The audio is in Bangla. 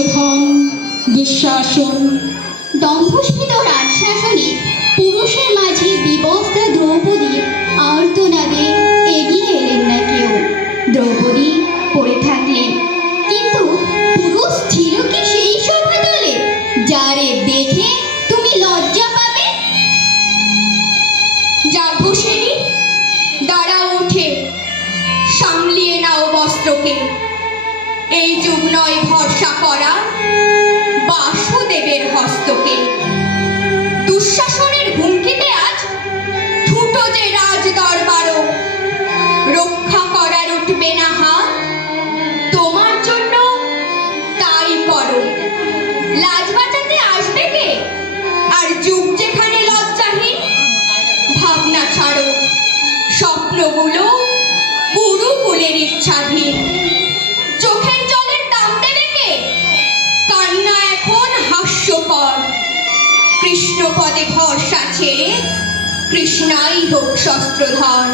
রাজ্যধন দুঃশাসন দম্ভস্ফীত রাজশাসনে পুরুষের মাঝে বিবস্ত্রা দ্রৌপদী আর্তনাদে এগিয়ে এলেন না কেউ। দ্রৌপদী পড়ে থাকলেন, কিন্তু পুরুষ ছিল কি সেই সভাতলে যারে দেখে তুমি লজ্জা পাবে? যাজ্ঞসেনী, দাঁড়াও উঠে, সামলিয়ে নাও বস্ত্রকে। এই যুগ নয় ভরসা করা বাসুদেবের হস্তকে। দুঃশাসনের হুমকিতে আজ ঠুটো যে রাজ দরবারও, রক্ষা করার উঠবে না হাত তোমার জন্য, তাই পড়ো। লাজ বাঁচাতে আসবে কে? আর যুগ যেখানে লজ্জাহীন, ভাবনা ছাড়ো, স্বপ্নগুলো গুরুকুলের ইচ্ছাধীন। চোখের জলের দাম দেবে কে? কান্না এখন হাস্যকর। কৃষ্ণ পদে ভরসা ছেড়ে কৃষ্ণাই হোক শস্ত্রধর।